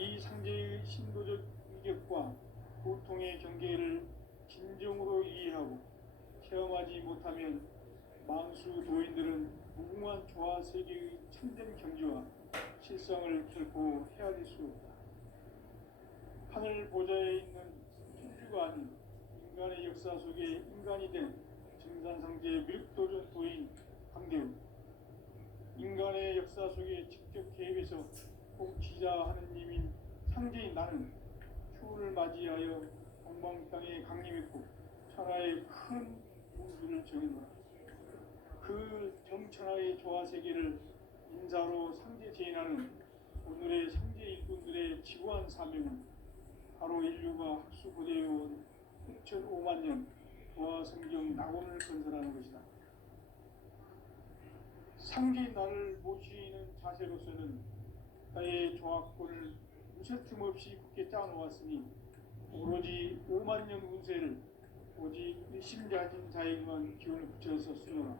이 상제의 신도적 위격과 고통의 경계를 진정으로 이해하고 체험하지 못하면 만수 도인들은 무궁한 조화 세계의 참된 경지와 실상을 결코 헤아릴 수 없다. 하늘 보좌에 있는 천주가 아닌 인간의 역사 속에 인간이 된 증산상제 밀도전 도인 강대우, 인간의 역사 속에 직접 개입해서 통치자 하느님인 상제인 나는 추운을 맞이하여 동방 땅에 강림했고 천하의 큰 우주를 정해놓아 그 정천하의 조화세계를 인사로 상제 제인하는 오늘의 상제 일꾼들의 지구한 사명은 바로 인류가 학수 고대해온 6,5만 년 조화성경 낙원을 건설하는 것이다. 상제인 나를 모시는 자세로서는 나의 조화권을 무쇠 틈 없이 굳게 짜놓았으니 오로지 5만 년 운세를 오직 일심자진 자에게만 기운을 붙여서 쓰노라.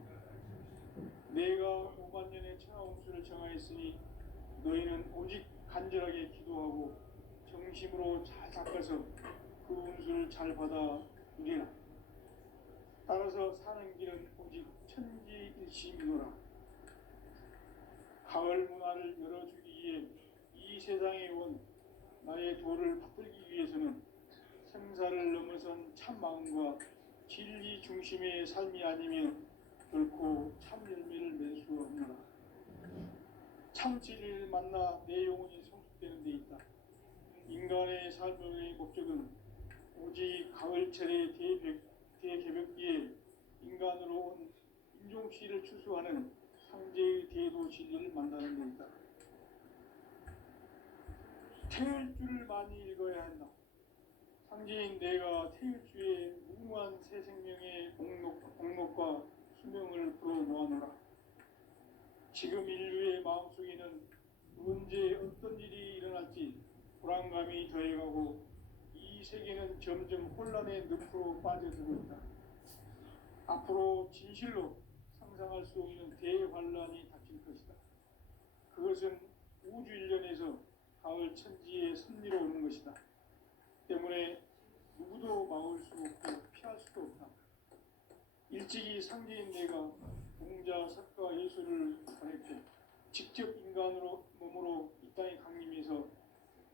내가 5만 년의 천하운수를 정하였으니 너희는 오직 간절하게 기도하고 정심으로 잘 닦아서 그 운수를 잘 받아 누리라. 따라서 사는 길은 오직 천지일심이노라. 가을 문화를 열어주기 위해 이 세상에 온 나의 도를 받들기 위해서는 생사를 넘어선 참 마음과 진리 중심의 삶이 아니면 결코 참 열매를 맺을 수 없노라. 참 진리를 만나 내 영혼이 성숙되는 데 있다. 인간의 삶의 목적은 오직 가을철의 대개벽기에 인간으로 온 인종씨를 추수하는 상제의 대도 진리를 만나는 데 있다. 태을 줄을 많이 읽어야 한다. 상제인 내가 태일주의 무궁한 새 생명의 공록과 수명을 불어모아노라. 지금 인류의 마음속에는 언제 어떤 일이 일어날지 불안감이 더해가고 이 세계는 점점 혼란의 늪으로 빠져들고 있다. 앞으로 진실로 상상할 수 없는 대환란이 닥칠 것이다. 그것은 우주 일련에서 가을 천지의 섭리로 오는 것이다. 때문에 누구도 막을 수 없고 피할 수도 없다. 일찍이 상제인 내가 공자, 석가, 예술을 전했고 직접 인간으로 몸으로 이 땅에 강림해서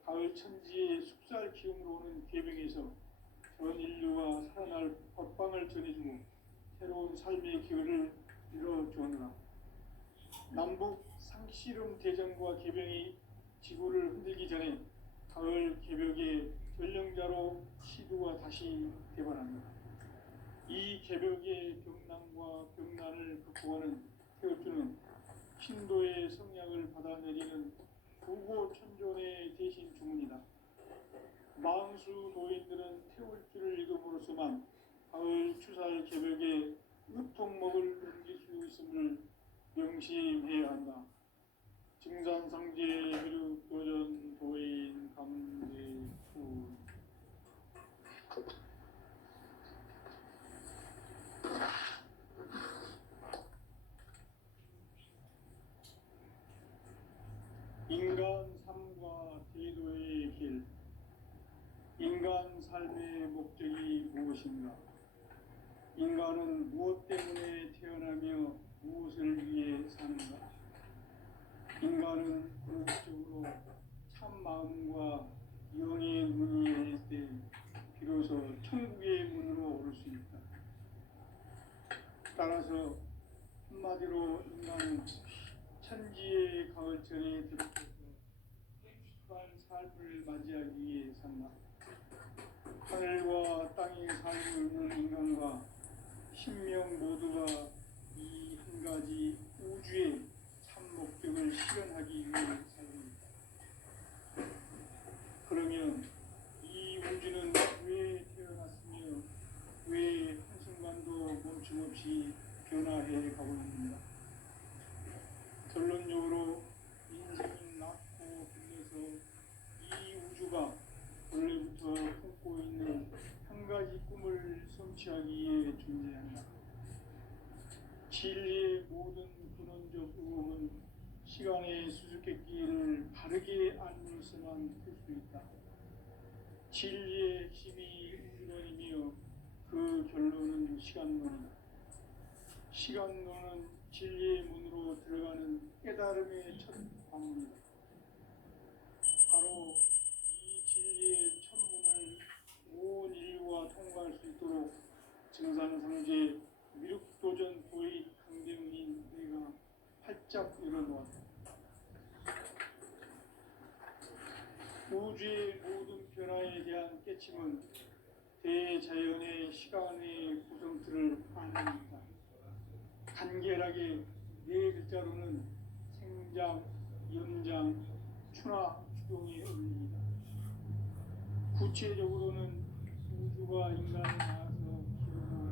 가을 천지의 숲살 기운으로 오는 계병에서 전 인류가 살아날 법방을 전해주고 새로운 삶의 기회를 이뤄주었노라. 남북 상씨름 대전과 계병이 지구를 흔들기 전에 가을 개벽의 전령자로 시두가 다시 개발합니다. 이 개벽의 병난과 병난을 극복하는 태울주는 신도의 성약을 받아내리는 부고천존의 대신 주문이다. 망수 도인들은 태울주를 읽음으로써만 가을 추살 개벽에 으통목을 옮길 수 있음을 명심해야 한다. 증산상제 휘륵도전 도인 강대후. 인간 삶과 대도의 길. 인간 삶의 목적이 무엇인가? 인간은 무엇 때문에 태어나며 무엇을 위해 사는가? 인간은 궁극적으로 참 마음과 영의 문이 열릴 때 비로소 천국의 문으로 오를 수 있다. 따라서 한마디로 인간은 천지의 가을철에 들어서서 성숙한 삶을 맞이하기 위해 산다. 하늘과 땅에 살고 있는 인간과 신명 모두가 이 한 가지 우주의 참 목적을 실현하기 위해 살고 있다. 그러면 이 우주는 왜 태어났으며 왜 한순간도 멈춤없이 변화해 가고 있는가? 결론적으로 인생은 낳고 끝내서 이 우주가 원래부터 품고 있는 한 가지 꿈을 성취하기 위해 존재한다. 진리의 모든 근원적 의혹은 시간의 수수께끼를 바르게 알므로서만 것으로만 볼 수 있다. 진리의 핵심이 우주론이며 그 결론은 시간론이다. 시간론은 진리의 문으로 들어가는 깨달음의 첫 방문이다. 바로 이 진리의 천문을 온 인류가 통과할 수 있도록 증산상제 미륵도전 도의 강대문인 내가 활짝 열어놓았다. 우주의 모든 변화에 대한 깨침은 대자연의 시간의 구성틀을 아닙니다. 간결하게 네 글자로는 생장, 연장, 추나, 추동의 의미입니다. 구체적으로는 우주가 인간을 낳아서 기르고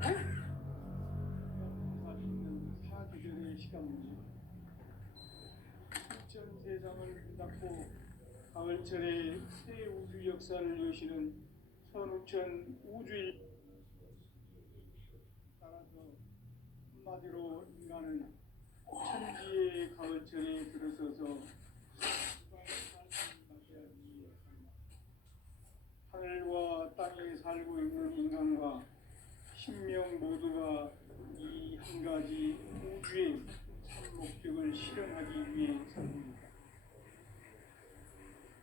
사짓는 사계절의 시간입니다. 전 세상을 문 닫고 가을철에 새 우주 역사를 여시는 선우천 우주일 따라서 한마디로 인간은 천지의 가을철에 들어서서 하늘과 땅에 살고 있는 인간과 신명 모두가 이 한 가지 우주의 참 목적을 실현하기 위해 삽니다.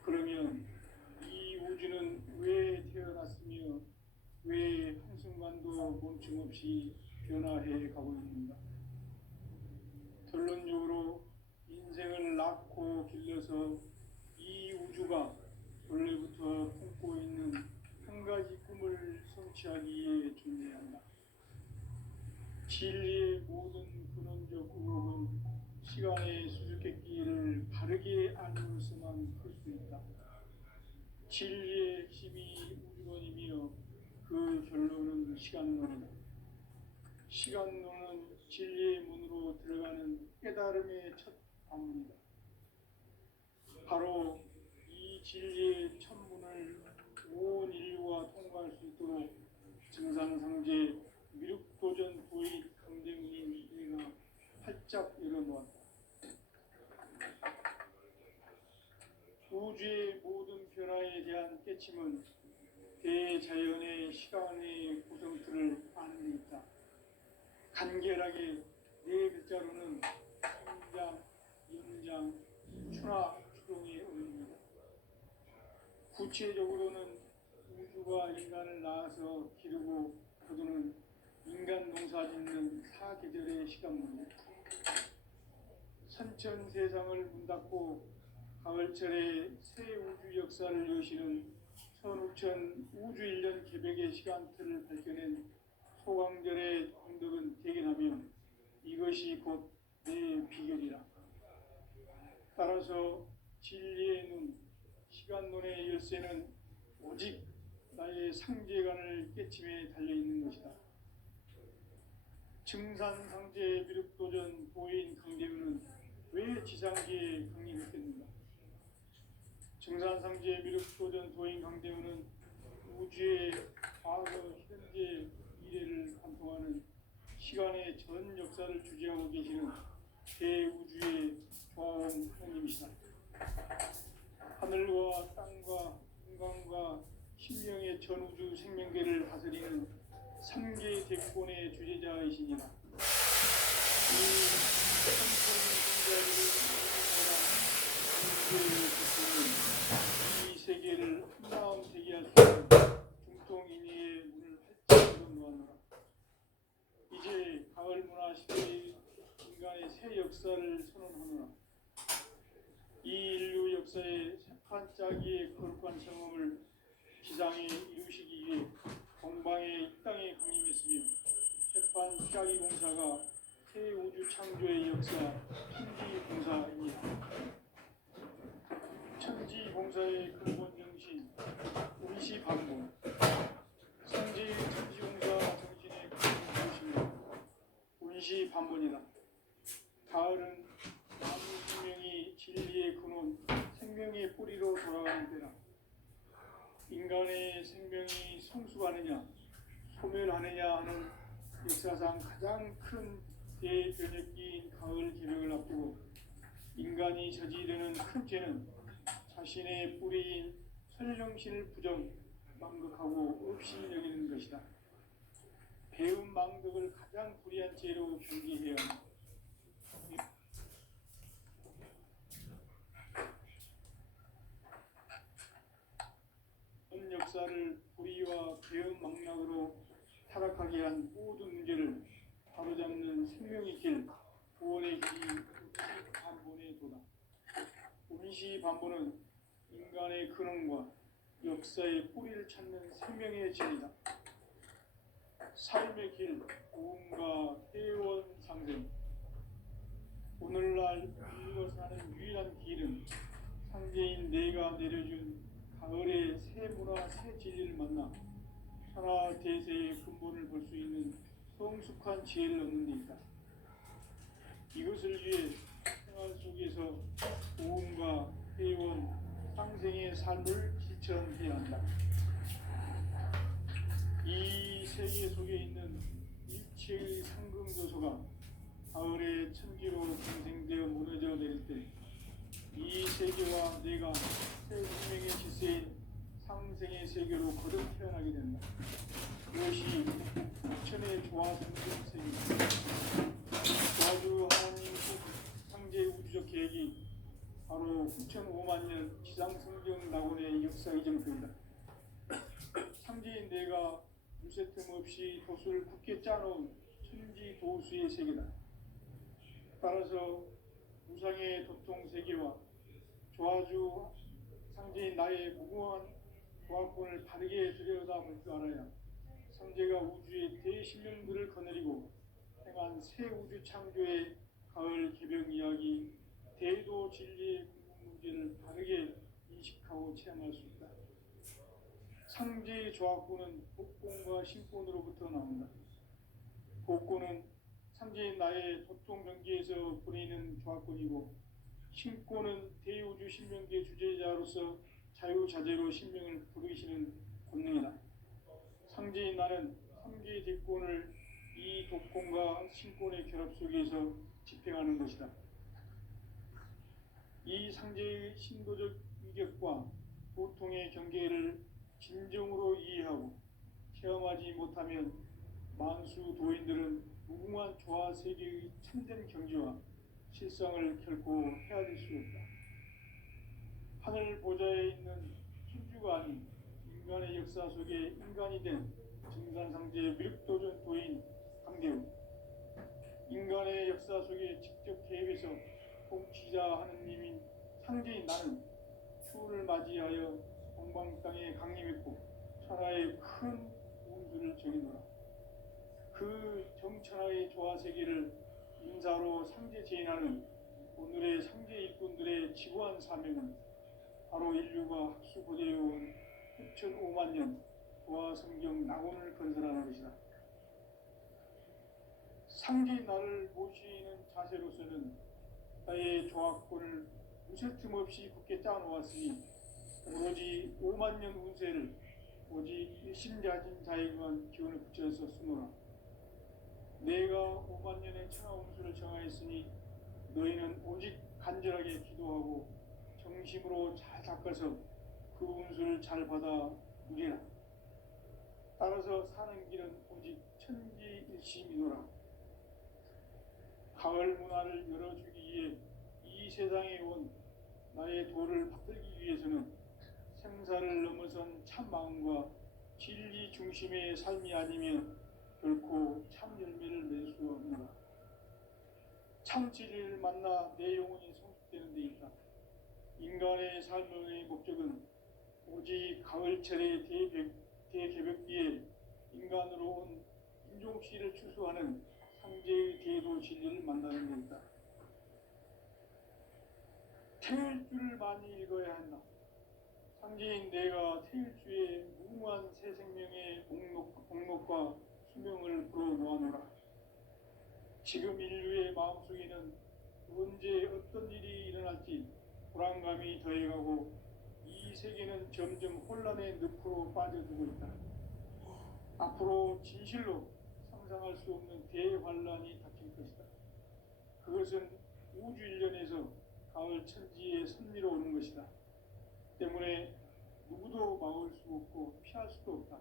그러면 이 우주는 왜 태어났으며 왜 한순간도 멈춤 없이 변화해 가고 있는가? 결론적으로 인생을 낳고 길러서 이 우주가 원래부터 품고 있는 한 가지 꿈을 성취하기 위해 존재한다. 진리의 모든 근원적 의혹은 시간의 수수께끼를 바르게 알고서만 풀 수 있다. 진리의 핵심이 우주론이며 그 결론은 시간론이다. 시간론은 진리의 문으로 들어가는 깨달음의 첫 방문이다. 바로 이 진리의 천문을 온 인류가 통과할 수 있도록 증산상제 미륵도전 도의 강대문인 내가 활짝 열어놓았다. 우주의 모든 변화에 대한 깨침은 대자연의 시간의 구성틀을 아는 데 있다. 간결하게 네 글자로는 생장, 연장, 추나, 추동의 의미입니다. 구체적으로는 우주가 인간을 낳아서 기르고 거두는 인간 농사짓는 사계절의 시간입니다. 선천 세상을 문 닫고 가을철에 새 우주 역사를 여시는 선우천 우주 1년 개백의 시간틀을 밝혀낸 소강절의 공덕은 대견하며 이것이 곧 내 비결이라. 따라서 진리의 눈, 시간론의 열쇠는 오직 나의 상제관을 깨침에 달려있는 것이다. 증산상제 미륵도전 보인 강대문은 왜 지상계에 강림했겠는가? 증산상제 미륵도전 도인 강대문은 우주의 과거, 현재, 미래를 관통하는 시간의 전 역사를 주재하고 계시는 대우주의 조화원 하나님이시다. 하늘과 땅과 인간과 신명의 전우주 생명계를 다스리는 3개 대권의 주제자이시니라. 이 천천히 존재하기를 이 세계를 한마음 대기할 수 있는 중통인의의 문을 활짝 열어놓았노라. 이제 가을 문화 시대의 인간의 새 역사를 선언하노라. 이 인류 역사의 새판 짜기의 거룩한 경험을 지상에 이루시기 위해 동방의 이 땅에 강림했으며 새판 짜기 공사가 새 우주 창조의 역사 천지공사입니다. 천지공사의 근본 정신 운시반복, 선지의 천지공사 정신의 근본 정신은 운시반복이다. 가을은 나무 생명이 진리의 근원, 생명의 뿌리로 돌아가는 때라. 인간의 생명이 성숙하느냐, 소멸하느냐 하는 역사상 가장 큰 대변혁기인 가을 개벽을 앞두고 인간이 저지르는 큰 죄는 자신의 뿌리인 설령신을 망극하고 없이 여기는 것이다. 배운 망덕을 가장 불의한 죄로 경계해야 한다. 전 역사를 불의와 배운 망락으로 타락하게 한 모든 문제를 바로잡는 생명의 길, 구원의 길이 반본의 도다. 운시 반본은 인간의 근원과 역사의 뿌리를 찾는 생명의 진이다. 삶의 길, 고음과 회원 상생. 오늘날 인류가 사는 유일한 길은 상제인 내가 내려준 가을의 새 문화, 새 진리를 만나 천하 대세의 근본을 볼 수 있는 성숙한 지혜를 얻는 데 있다. 이것을 위해 생활 속에서 고음과 회원, 상생의 삶을 실천해야 한다. 이 세계 속에 있는 일체의 상승조소가 가을의 천지로 경생되어 무너져 내릴 때 이 세계와 내가 새 생명의 질서인 상생의 세계로 거듭 태어나게 된다. 그것이 부천의 조화성경세입니다. 조화주 하나님 상제 우주적 계획이 바로 9,5만 년 지상성경 낙원의 역사의 정표이다. 상제인 내가 물새틈 없이 도수를 굳게 짜놓은 천지 도수의 세계다. 따라서 무상의 도통 세계와 조화주 상제인 나의 무궁한 조화권을 바르게 들여다볼 줄 알아야 상제가 우주의 대신명들을 거느리고 행한 새 우주 창조의 가을 개벽 이야기, 대도 진리의 궁극 문제를 바르게 인식하고 체험할 수 있다. 상제의 조화권은 복권과 신권으로부터 나온다. 복권은 상제인 나의 도통 경계에서 보내는 조화권이고, 신권은 대우주 신명계 주제자로서 자유자재로 신명을 부르시는 권능이다. 상제인 나는 3개의 대권을 이 독권과 신권의 결합 속에서 집행하는 것이다. 이 상제의 신도적 위격과 보통의 경계를 진정으로 이해하고 체험하지 못하면 만수 도인들은 무궁한 조화 세계의 참된 경지와 실상을 결코 헤아릴 수 없다. 하늘 보좌에 있는 신주가 아닌 인간의 역사 속에 인간이 된 증산상제의 미륵도전 도인 강대우, 인간의 역사 속에 직접 개입해서 통치자 하느님인 상제인 나는 추운을 맞이하여 동방 땅에 강림했고 천하의 큰 운수를 정해놓아 그 정천하의 조화세계를 인사로 상제 제인하는 오늘의 상제 일꾼들의 지구한 사명은 바로 인류가 학수 고대해온 9,5만 년 조화성경 낙원을 건설하는 것이다. 상제인 나를 모시는 자세로서는 나의 조화권을 무쇠틈 없이 굳게 짜놓았으니 오로지 5만 년 운세를 오직 일심자진 자에게만 기운을 붙여서 쓰노라. 내가 5만 년의 천하 운수를 정하였으니 너희는 오직 간절하게 기도하고 정심으로 잘 닦아서 그 운수를 잘 받아 누리라. 따라서 사는 길은 오직 천지일심이노라. 가을 문화를 열어주기 위해 이 세상에 온 나의 도를 받들기 위해서는 생사를 넘어선 참 마음과 진리 중심의 삶이 아니면 결코 참 열매를 낼 수 없노라. 참 진리를 만나 내 영혼이 성숙되는 데 있다. 인간의 삶의 목적은 오직 가을철의 대개벽기에 인간으로 온 인종씨를 추수하는 상제의 대도 진리를 만나는 데 있다. 태일 줄을 많이 읽어야 한다. 상제인 내가 태일주의 무궁한 새 생명의 목록과 수명을 불어놓아노라. 지금 인류의 마음속에는 언제 어떤 일이 일어날지 불안감이 더해가고 이 세계는 점점 혼란의 늪으로 빠져들고 있다. 앞으로 진실로 상상할 수 없는 대환란이 닥칠 것이다. 그것은 우주 일련에서 가을 천지의 섭리로 오는 것이다. 막을 수 없고 피할 수도 없다.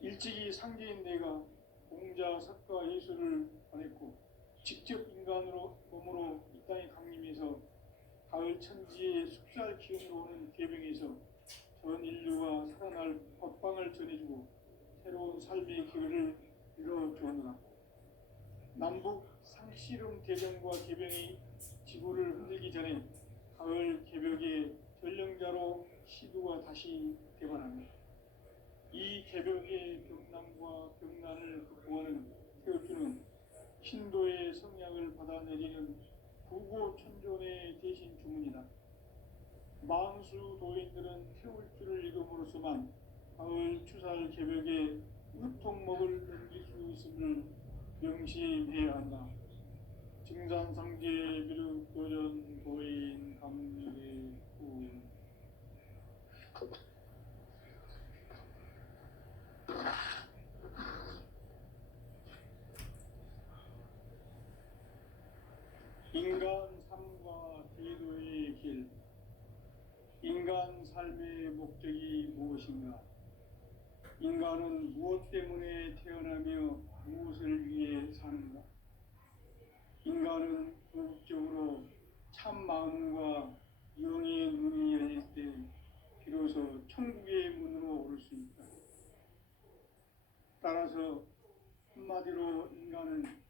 일찍이 상제인 내가 공자, 석가, 예수를 보냈고 직접 인간으로 몸으로 이 땅에 강림해서 가을 천지의 숲살 기운으로 오는 계병에서 전 인류가 살아날 법방을 전해주고 새로운 삶의 기회를 이뤄주었노라. 남북 상씨름 대전과 계병이 지구를 흔들기 전에 가을 개벽의 전령자로 시두가 다시 되관합니다. 이 개벽의 병남과 병난을 극복하는 태울주는 신도의 성약을 받아내리는 부고천존의 대신 주문이다. 망수 도인들은 태울주를 읽음으로써만 가을 추살 개벽에 의통목을 넘길 수 있음을 명심해야 한다. 증산상제 비륵도전 도인 감례 후 인간 삶과 제도의 길. 인간 삶의 목적이 무엇인가? 인간은 무엇 때문에 태어나며 무엇을 위해 사는가? 인간은 궁극적으로 참 마음과 영의 눈이 열릴 때 비로소 천국의 문으로 오를 수 있다. 따라서 한마디로 인간은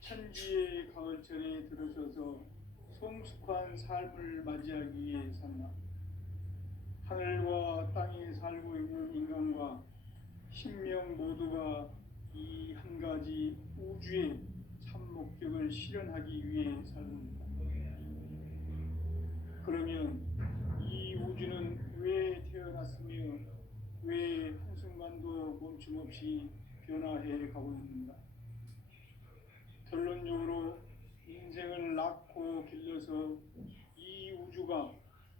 천지의 가을철에 들어서서 성숙한 삶을 맞이하기 위해 산다. 하늘과 땅에 살고 있는 인간과 신명 모두가 이 한 가지 우주의 참 목적을 실현하기 위해 살습니다. 그러면 이 우주는 왜 태어났으며 왜 한순간도 멈춤 없이 변화해 가고 있는가? 결론적으로 인생을 낳고 길러서 이 우주가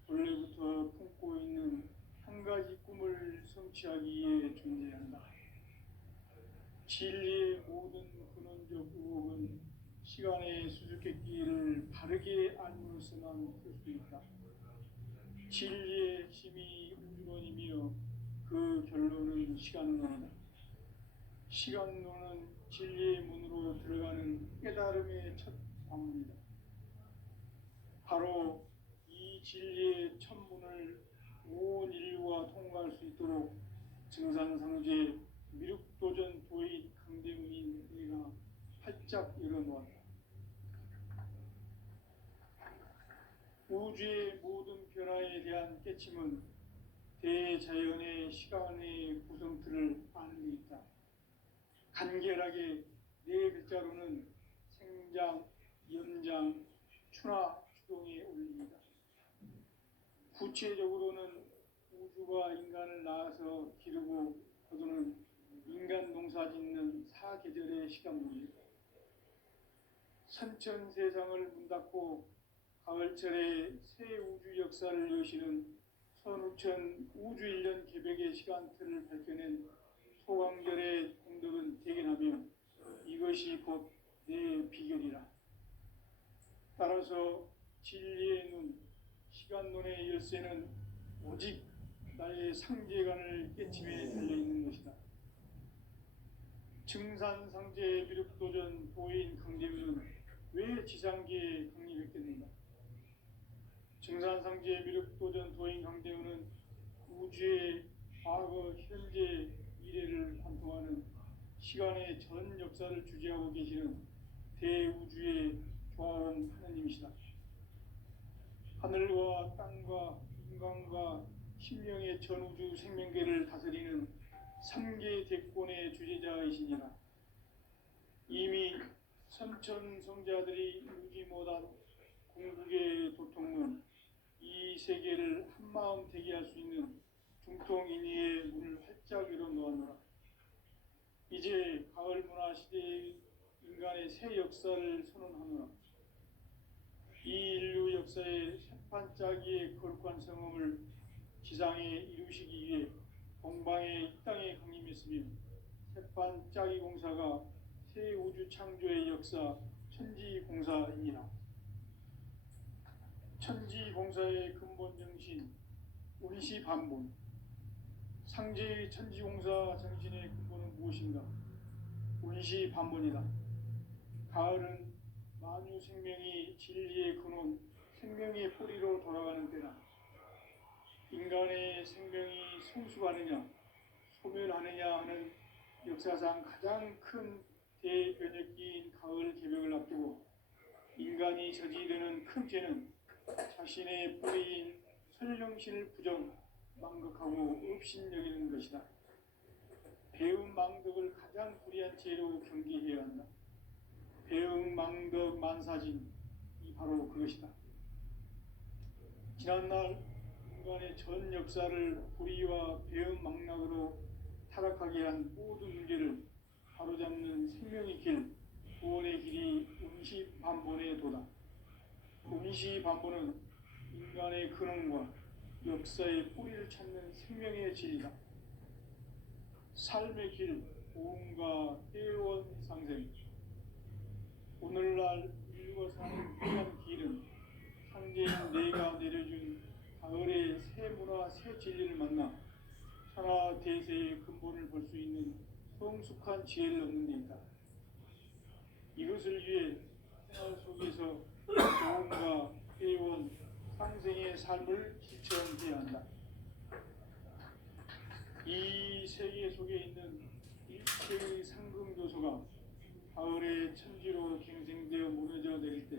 원래부터 품고 있는 한 가지 꿈을 성취하기 위해 존재한다. 진리의 모든 근원적 의혹은 시간의 수수께끼를 바르게 알므로서만 풀 수 있다. 진리의 핵심이 우주론이며 그 결론은 시간론이다. 시간론은 진리의 문으로 들어가는 깨달음의 첫 방문이다. 바로 이 진리의 첫 문을 온 인류가 통과할 수 있도록 증산상제 미륵도전 도인 강대문인 내가 활짝 열어놓았다. 우주의 모든 변화에 대한 깨침은 대자연의 시간의 구성틀을 아는 데 있다. 간결하게 네 글자로는 생장, 연장, 추나 추동에 올립니다. 구체적으로는 우주가 인간을 낳아서 기르고 거두는 인간 농사 짓는 사계절의 시간물입니다. 선천 세상을 문 닫고 가을철에 새 우주 역사를 여시는 선우천 우주일년 개벽의 시간틀을 밝혀낸 소강절의 공덕은 대견하며 이것이 곧 내 비결이라. 따라서 진리의 눈, 시간론의 열쇠는 오직 나의 상제관을 깨침에 달려있는 것이다. 증산상제 비륵도전 도인 강대문은 왜 지상계에 강림했겠는가? 증산상제 비륵도전 도인 강대문은 우주의 과거, 현재, 미래를 관통하는 시간의 전 역사를 주재하고 계시는 대우주의 조화원 하나님이시다. 하늘과 땅과 인간과 신명의 전우주 생명계를 다스리는 3계 대권의 주재자이시니라. 이미 선천성자들이 누지 못한 궁극의 도통은 이 세계를 한마음 되게 할 수 있는 중통인의의 문을 활짝 열어놓았노라. 이제 가을 문화 시대의 인간의 새 역사를 선언하노라. 이 인류 역사의 새판짜기의 거룩한 성음을 지상에 이루시기 위해 동방의 이 땅에 강림했으며 새판짜기 공사가 새 우주 창조의 역사 천지공사이니라. 천지공사의 근본 정신 운시반본, 상제의 천지공사 정신의 근본은 무엇인가? 운시반본이다. 가을은 만유 생명이 진리의 근원, 생명의 뿌리로 돌아가는 때다. 인간의 생명이 성숙하느냐, 소멸하느냐 하는 역사상 가장 큰 대변혁기인 가을 개벽을 앞두고 인간이 저지르는 큰 죄는 자신의 뿌리인 설령신을 부정, 망극하고 업신여기는 것이다. 배움 망덕을 가장 불의한 죄로 경계해야 한다. 배움 망덕 만사진이 바로 그것이다. 지난날 인간의 전 역사를 불의와 배움 망락으로 타락하게 한 모든 문제를 바로잡는 생명의 길, 구원의 길이 운시반본의 도다. 운시반본은 인간의 근원과 역사의 뿌리를 찾는 생명의 진리다. 삶의 길, 보험과 회원상생. 오늘날 인류가 사는 귀한 길은 상제인 내가 내려준 가을의 새 문화, 새 진리를 만나 천하 대세의 근본을 볼 수 있는 성숙한 지혜를 얻는 데 있다. 이것을 위해 생활 속에서 보험과 회원, 상생의 삶을 실천해야 한다. 이 세계 속에 있는 일체의 상금교소가 가을의 천지로 갱생되어 무너져 내릴 때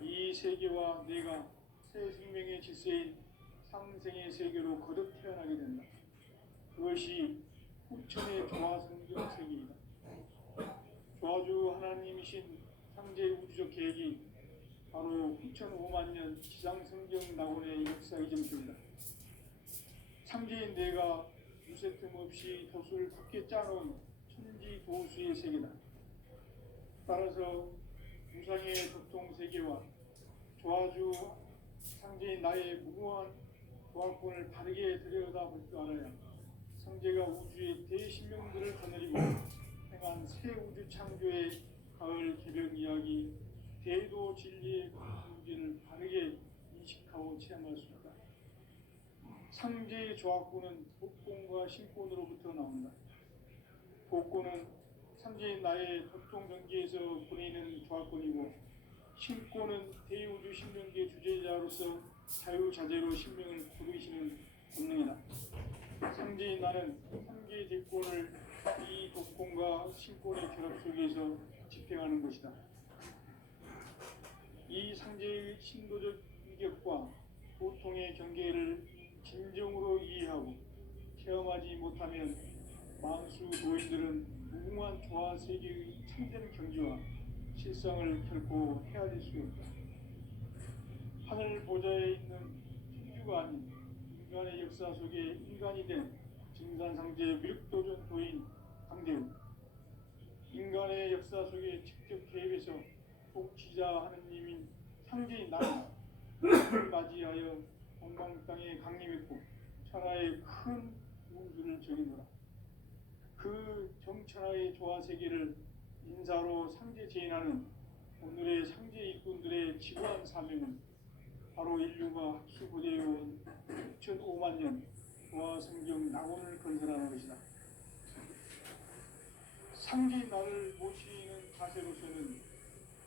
이 세계와 내가 새 생명의 질서인 상생의 세계로 거듭 태어나게 된다. 그것이 후천의 조화성경 세계이다. 조화주 하나님이신 상제의 우주적 계획이 바로 후천 5만 년 지상성경 낙원의 역사 이정표이다. 상제인 내가 유세틈 없이 도수를 굳게 짜놓은 천지 도수의 세계다. 따라서 우상의 도통 세계와 조화주 상제인 나의 무궁한 조화권을 바르게 들여다볼 줄 알아야 상제가 우주의 대신명들을 거느리고 행한 새 우주 창조의 가을 개벽 이야기, 대도 진리의 문제를 바르게 인식하고 체험할 수 있다. 상제의 조화권은 복권과 신권으로부터 나온다. 복권은 상제인 나의 도통 경계에서 보내는 조화권이고, 신권은 대우주 신명계 주제자로서 자유자재로 신명을 고르시는 본능이다. 상제인 나는 상계의 대권을 이 독권과 신권의 결합 속에서 집행하는 것이다. 이 상제의 신도적 위격과 보통의 경계를 진정으로 이해하고 체험하지 못하면 만수 도인들은 무궁한 조화 세계의 참된 경지와 실상을 결코 헤아릴 수 없다. 하늘 보좌에 있는 천주가 아닌 인간의 역사 속에 인간이 된 증산상제 미륵도전 도인 강대우, 인간의 역사 속에 직접 개입해서 통치자 하느님인 상제인 나를 맞이하여 동방 땅에 강림했고 천하의 큰 운수를 적이노라. 그 정천하의 조화 세계를 인사로 상제 제인하는 오늘의 상제 일꾼들의 지구한 사명은 바로 인류가 학수고대해온 6,5만 년 조화 성경 낙원을 건설하는 것이다. 상제 나를 모시는 자세로서는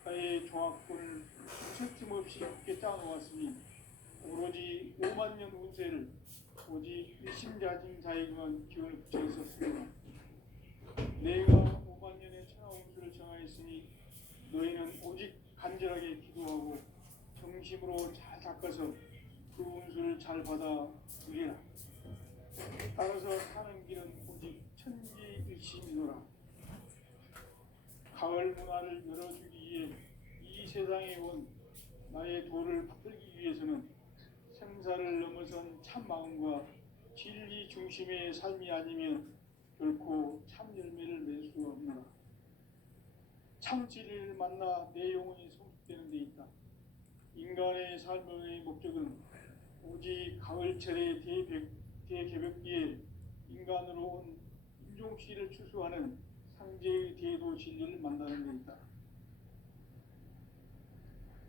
나의 조화권을 무쇠틈 없이 굳게 짜놓았으니 오로지 5만 년 운세를 오직 일심자진 자에게만 기운을 붙여 있었습니다. 내가 5만 년의 천하 운수를 정하였으니 너희는 오직 간절하게 기도하고 정심으로 잘 닦아서 그 운수를 잘 받아 누리라. 따라서 사는 길은 오직 천지일심이노라. 가을 문화를 열어주기 위해 이 세상에 온 나의 도를 받들기 위해서는 생사를 넘어선 참 마음과 진리 중심의 삶이 아니면 결코 참 열매를 낼 수 없노라. 참 진리를 만나 내 영혼이 성숙되는 데 있다. 인간의 삶의 목적은 오직 가을철의 대개벽기에 인간으로 온 인종씨를 추수하는 상제의 대도 진리를 만나는 데 있다.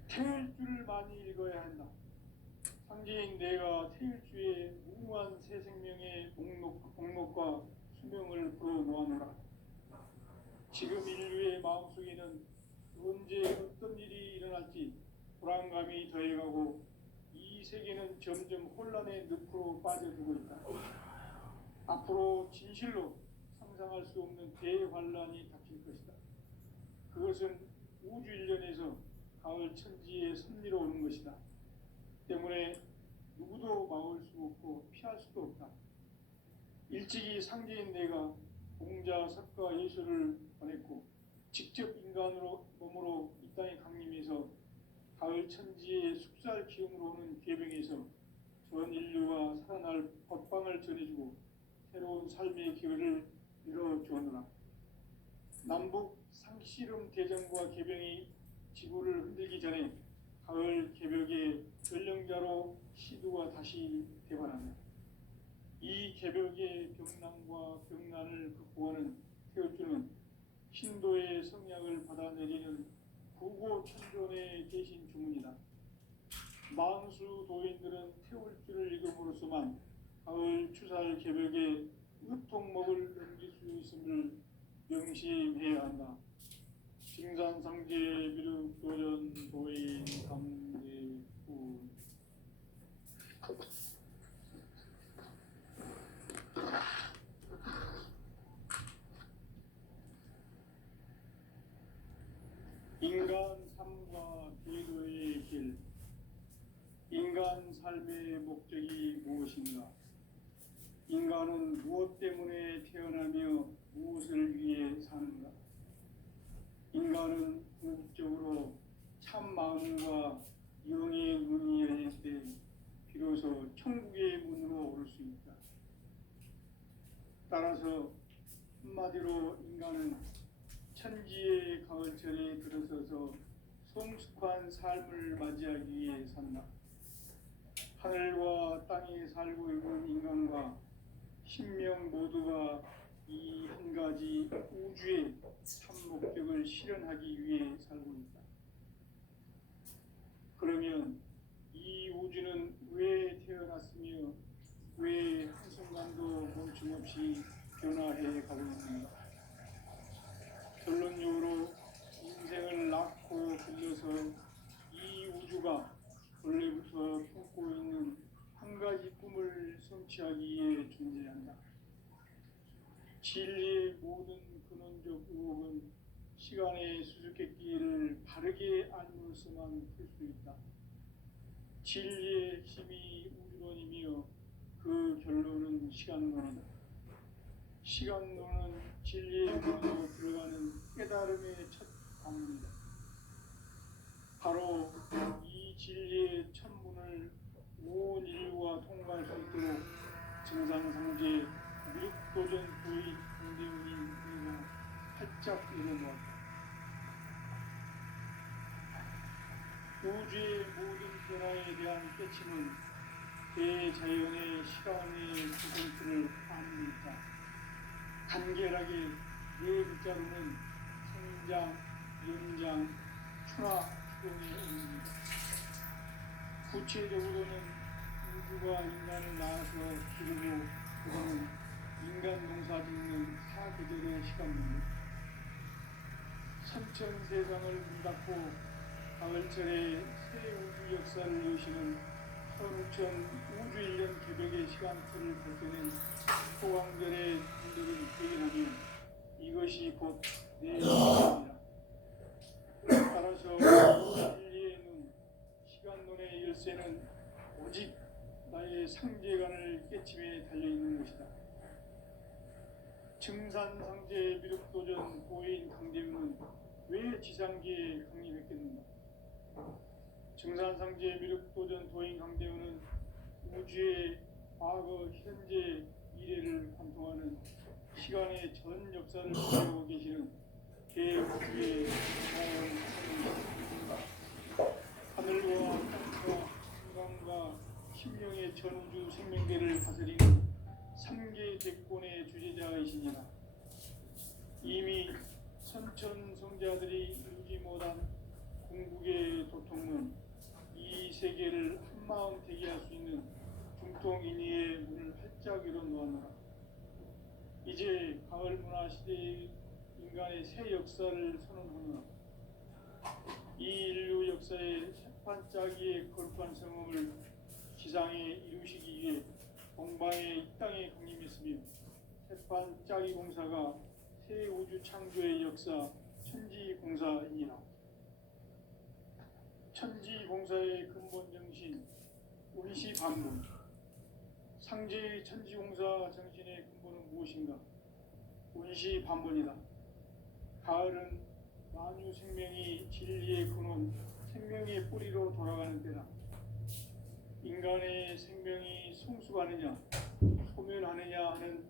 태일주를 많이 읽어야 한다. 상제인 내가 태일주에 무궁한 새 생명의 목록과 수명을 불어놓아노라. 지금 인류의 마음속에는 언제 어떤 일이 일어날지 불안감이 더해가고 이 세계는 점점 혼란의 늪으로 빠져들고 있다. 앞으로 진실로 상상할 수 없는 대환란이 닥칠 것이다. 그것은 우주 일련에서 가을 천지의 섭리로 오는 것이다. 때문에 누구도 막을 수 없고 피할 수도 없다. 일찍이 상제인 내가 공자, 석가, 예수를 보냈고 직접 인간으로 몸으로 이 땅에 강림해서 가을 천지의 숙살 기운으로 오는 계병에서 전 인류가 살아날 법방을 전해주고 새로운 삶의 기회를 열어주었노라. 남북 상씨름 대전과 계병이 지구를 흔들기 전에 가을 개벽의 전령자로 시두가 다시 대발한다. 이 개벽의 병난과 병난을 극복하는 태울주는 신도의 성약을 받아내리는 구고천존의 대신 주문이다. 만수 도인들은 태울주를 읽음으로써만 가을 추살 개벽의 의통목을 넘길 수 있음을 명심해야 한다. 징산상제 비륵 도전 도인 강대구. 인간 삶과 기도의 길. 인간 삶의 목적이 무엇인가? 인간은 무엇 때문에 태어나며 무엇을 위해 사는가? 인간은 궁극적으로 참 마음과 영의 문이 열릴 때 비로소 천국의 문으로 오를 수 있다. 따라서 한마디로 인간은 천지의 가을철에 들어서서 성숙한 삶을 맞이하기 위해 산다. 하늘과 땅에 살고 있는 인간과 신명 모두가 이 한 가지 우주의 참 목적을 실현하기 위해 살고 있다. 그러면 이 우주는 왜 태어났으며 왜 한순간도 멈춤없이 변화해 가고 있는가? 결론적으로 인생을 낳고 길러서 이 우주가 원래부터 품고 있는 한 가지 꿈을 성취하기 위해 존재한다. 진리의 모든 근원적 의혹은 시간의 수수께끼를 바르게 알므로써만 풀 수 있다. 진리의 힘이 우주론이며 그 결론은 시간론이다. 시간론은 진리의 문으로 들어가는 깨달음의 첫 방문이다. 바로 이 진리의 첫 문을 온 인류가 통과할 수 있도록 증상상제 미륵도전 부의 강대훈이 내가 활짝 열어놓았다. 우주의 모든 변화에 대한 깨침은 대자연의 시간의 구성틀을 아닙니까? 간결하게 네 글자로는 성장, 연장, 추나 추동의 의미입니다. 구체적으로는 우주가 인간을 낳아서 기르고 그거는 인간 농사 짓는 사계절의 시간입니다. 선천 세상을 문 닫고 가을철에 새 우주 역사를 여시는 선우천 우주 일년 개벽의 시간틀을 펼쳐낸 소강절의 분들을 대인하면 이것이 곧 내 인생이다. 따라서 진리의 눈, 시간론의 열쇠는 오직 나의 상제관을 깨침에 달려있는 것이다. 증산상제 미륵도전 고인 강대훈은 왜 지상계에 강림했겠는가? 증산상제 미륵도전 도인 강대훈은 우주의 과거, 현재, 미래를 관통하는 시간의 전 역사를 지배하고 계시는 대우주의 하늘과 땅과 인간과 심령의 전우주 생명계를 다스리는 3계 대권의 주제자이시니라. 이미 선천 성자들이 이루지 못한 궁극의 도통은 이 세계를 한마음 대기할 수 있는 중통인의의 문을 활짝 열어놓았노라. 이제 가을 문화 시대의 인간의 새 역사를 선언하노라. 이 인류 역사의 새판짜기의 거룩한 성음을 지상에 이루시기 위해 동방의 이 땅에 강림했으며 새판짜기 공사가 새 우주 창조의 역사 천지공사이니라. 천지공사의 근본 정신 운시반문. 상제의 천지공사 정신의 근본은 무엇인가? 운시반문이다. 가을은 만유 생명이 진리의 근원, 생명의 뿌리로 돌아가는 때다. 인간의 생명이 성숙하느냐, 소멸하느냐 하는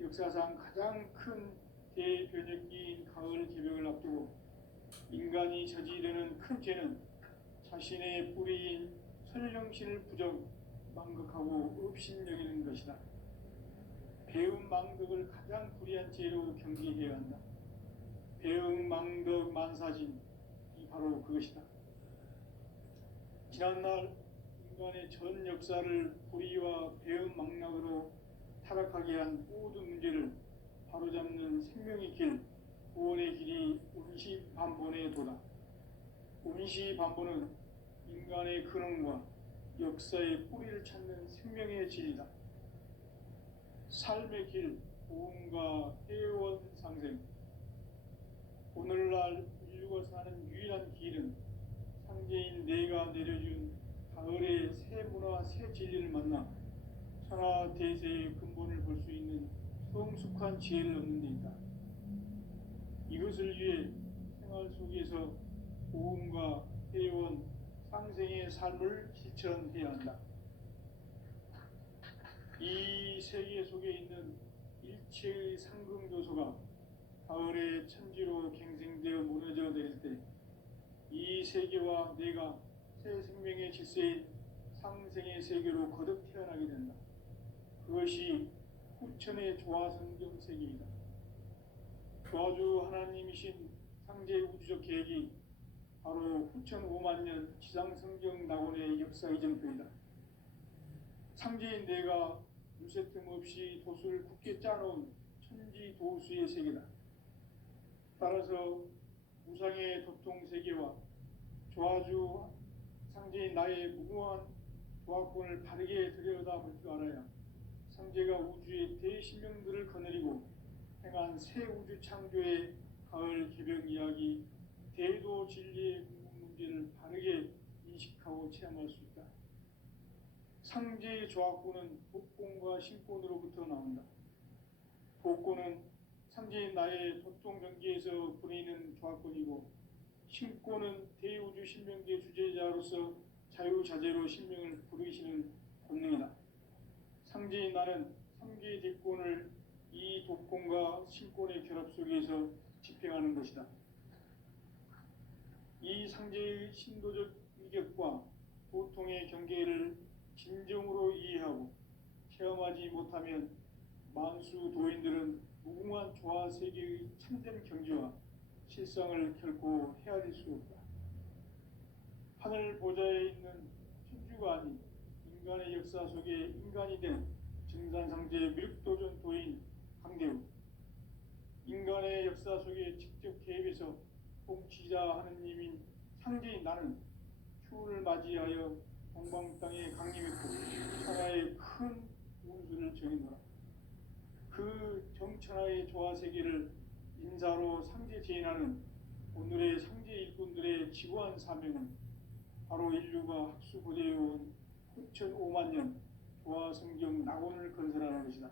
역사상 가장 큰 대변혁기인 가을 개벽을 앞두고 인간이 저지르는 큰 죄는 자신의 뿌리인 선령신을 부정, 망극하고 업신여기는 것이다. 배움 망덕을 가장 불의한 죄로 경계해야 한다. 배움 망덕 만사진이 바로 그것이다. 지난날 인간의 전 역사를 불의와 배움 망락으로 타락하게 한 모든 문제를 바로잡는 생명의 길, 구원의 길이 운시반본의 도다. 운시반본은 인간의 근원과 역사의 뿌리를 찾는 생명의 진리다. 삶의 길, 보험과 회원 상생. 오늘날 인류가 사는 유일한 길은 상제인 내가 내려준 가을의 새 문화, 새 진리를 만나 천하 대세의 근본을 볼 수 있는 성숙한 지혜를 얻는 데 있다. 이것을 위해 생활 속에서 보험과 회원, 상생의 삶을 실천해야 한다. 이 세계 속에 있는 일체의 상금 요소가 가을의 천지로 갱생되어 무너져 내릴 때 이 세계와 내가 새 생명의 질서인 상생의 세계로 거듭 태어나게 된다. 그것이 후천의 조화성경 세계이다. 조화주 하나님이신 상제 우주적 계획이 바로 후천 5만 년 지상성경 낙원의 역사 이정표이다. 상제인 내가 무쇠틈 없이 도수를 굳게 짜놓은 천지 도수의 세계다. 따라서 무상의 도통 세계와 조화주 상제인 나의 무궁한 조화권을 바르게 들여다볼 줄 알아야 상제가 우주의 대신명들을 거느리고 행한 새 우주 창조의 가을 개벽 이야기, 대도 진리의 궁극 문제를 바르게 인식하고 체험할 수 있다. 상제의 조화권은 복권과 신권으로부터 나온다. 복권은 상제인 나의 도통 경계에서 보내는 조화권이고, 신권은 대우주 신명계 주제자로서 자유자재로 신명을 부르시는 권능이다. 상제인 나는 3개의 대권을 이 독권과 신권의 결합 속에서 집행하는 것이다. 이 상제의 신도적 위격과 도통의 경계를 진정으로 이해하고 체험하지 못하면 만수 도인들은 무궁한 조화 세계의 참된 경지와 실상을 결코 헤아릴 수 없다. 하늘 보좌에 있는 천주가 아닌 인간의 역사 속에 인간이 된 증산상제 밀도전 도인 강대우, 인간의 역사 속에 직접 개입해서 통치자 하느님인 상제인 나는 추운을 맞이하여 동방 땅에 강림했고 천하의 큰 운수를 정해놓아. 그 정천하의 조화 세계를 인사로 상제 제인하는 오늘의 상제 일꾼들의 지구한 사명은 바로 인류가 학수고대해온 후천 5만 년 조화 성경 낙원을 건설하는 것이다.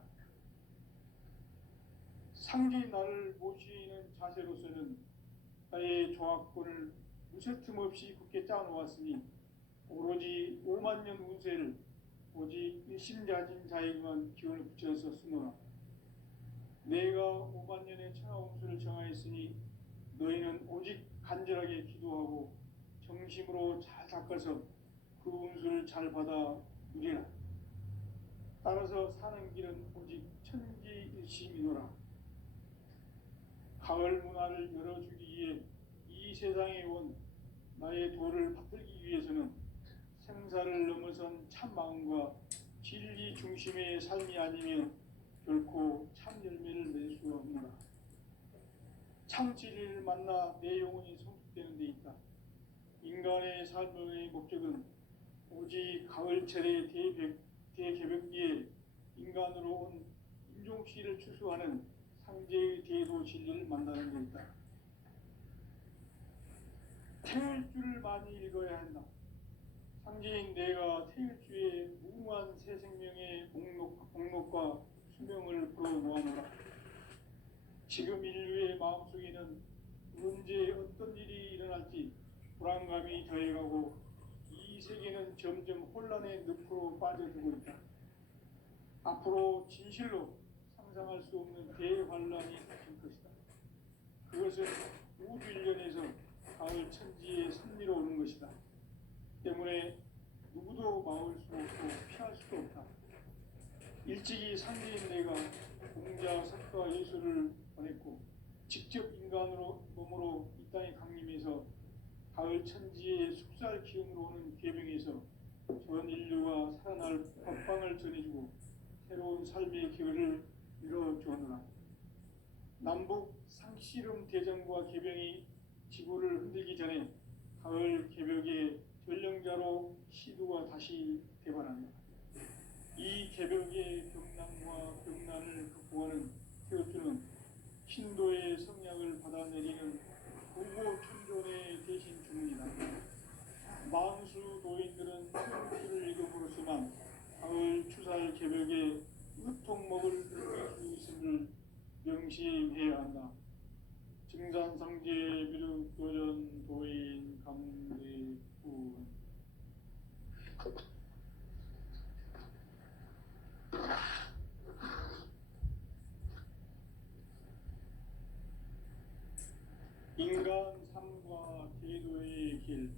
상제인 나를 모시는 자세로서는 나의 조화권을 무쇠틈 없이 굳게 짜놓았으니 오로지 5만 년 운세를 오직 일심자진 자에게만 기원을 붙여서 쓰노라. 내가 5만 년의 천하 운수를 정하였으니 너희는 오직 간절하게 기도하고 정심으로 잘 닦아서 그 운수를 잘 받아 누리라. 따라서 사는 길은 오직 천지일심이노라. 가을 문화를 열어주기 위해 이 세상에 온 나의 도를 받들기 위해서는 생사를 넘어선 참 마음과 진리 중심의 삶이 아니면 결코 참 열매를 맺을 수 없노라. 참 진리를 만나 내 영혼이 성숙되는 데 있다. 인간의 삶의 목적은 오직 가을철의 대개벽기에 인간으로 온 인종씨를 추수하는 상제의 대도 진리를 만나는 데 있다. 태일주를 많이 읽어야 한다. 상제인 내가 태일주의 무궁한 새 생명의 목록과 수명을 불어 모아노라. 지금 인류의 마음속에는 언제 어떤 일이 일어날지 불안감이 더해가고 이 세계는 점점 혼란의 늪으로 빠져들고 있다. 앞으로 진실로 상상할 수 없는 대환란이 닥칠 것이다. 그것은 우주 일련에서 가을 천지에 선미로우는 것이다. 때문에 누구도 막을 수 없고 피할 수도 없다. 일찍이 상제인 내가 공자, 석가, 예수를 보냈고 직접 인간으로 몸으로 이 땅에 강림해서 가을 천지의 숙살 기운으로 오는 계명에서 전 인류가 살아날 법방을 전해주고 새로운 삶의 기회를 열어주었노라. 남북 상씨름 대전과 계병이 지구를 흔들기 전에 가을 개벽의 전령자로 시두가 다시 대발한다. 이 개벽의 병난과 병난을 극복하는 태어주는 신도의 성약을 받아내리는 부고천존의 대신 주문이다. 만수 도인들은 태어주를 읽음으로써만 가을 추살 개벽의 의통목을 느낄 수 있음을 명심해야 한다. 증산상제 비륵 도전 도인 감대군. 인간 삶과 제도의 길.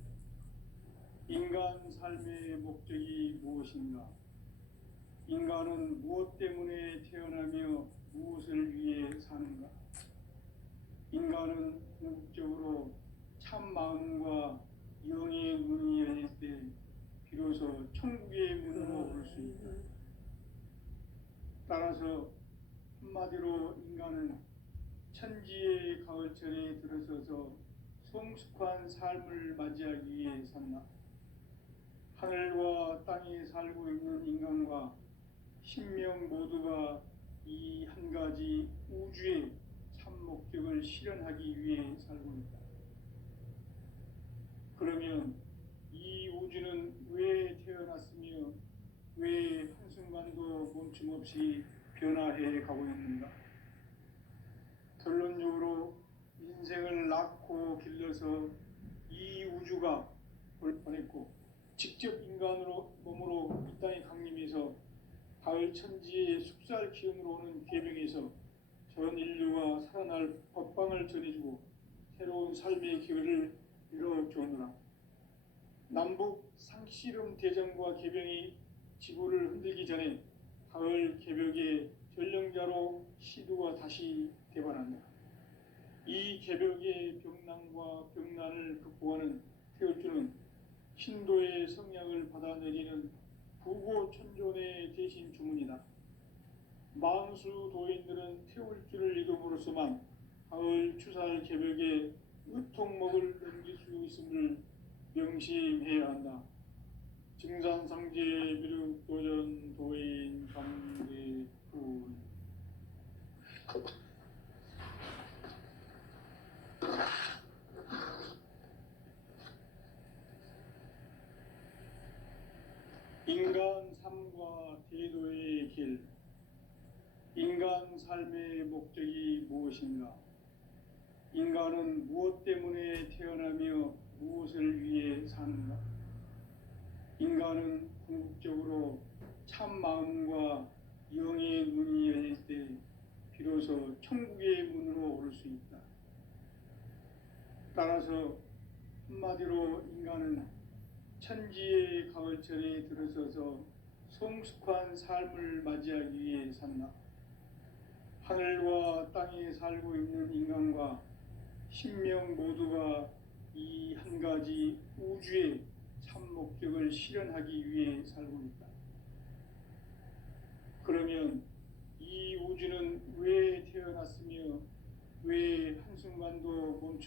인간 삶의 목적이 무엇인가? 인간은 무엇 때문에 태어나며 무엇을 위해 사는가? 인간은 궁극적으로 참 마음과 영의 문이 열릴 때 비로소 천국의 문으로 올 수 있다. 따라서 한마디로 인간은 천지의 가을철에 들어서서 성숙한 삶을 맞이하기 위해 산다. 하늘과 땅에 살고 있는 인간과 신명 모두가 이 한 가지 우주의 참 목적을 실현하기 위해 살고 있다. 그러면 이 우주는 왜 태어났으며 왜 한순간도 멈춤없이 변화해 가고 있는가? 결론적으로 인생을 낳고 길러서 이 우주가 올 뻔했고 직접 인간으로 몸으로 이 땅에 강림해서 가을 천지의 숙살 기운으로 오는 계명에서 전 인류가 살아날 법방을 전해주고 새로운 삶의 기회를 열어주느라. 남북 상씨름 대전과 계병이 지구를 흔들기 전에 가을 개벽의 전령자로 시두가 다시 대발한다. 이 개벽의 병난과 병난을 극복하는 태어주는 신도의 성약을 받아내리는 부고천존의 대신 주문이다. 만수 도인들은 태울주를 읽음으로써만 가을 추살 개벽의 의통목을 넘길 수 있음을 명심해야 한다. 증산상제 비륵 도전 도인 감대군. 인간 삶과 제도의 길. 인간 삶의 목적이 무엇인가? 인간은 무엇 때문에 태어나며 무엇을 위해 사는가? 인간은 궁극적으로 참 마음과 영의 문이 열릴 때 비로소 천국의 문으로 올 수 있다. 따라서 한마디로 인간은 천지의 가을철에 들어서서 성숙한 삶을 맞이하기 위해 산다. 하늘과 땅에 살고 있는 인간과 신명 모두가 이 한 가지 우주의 참 목적을 실현하기 위해 살고 있다. 그러면 이 우주는 왜 태어났으며 왜 한순간도 멈춘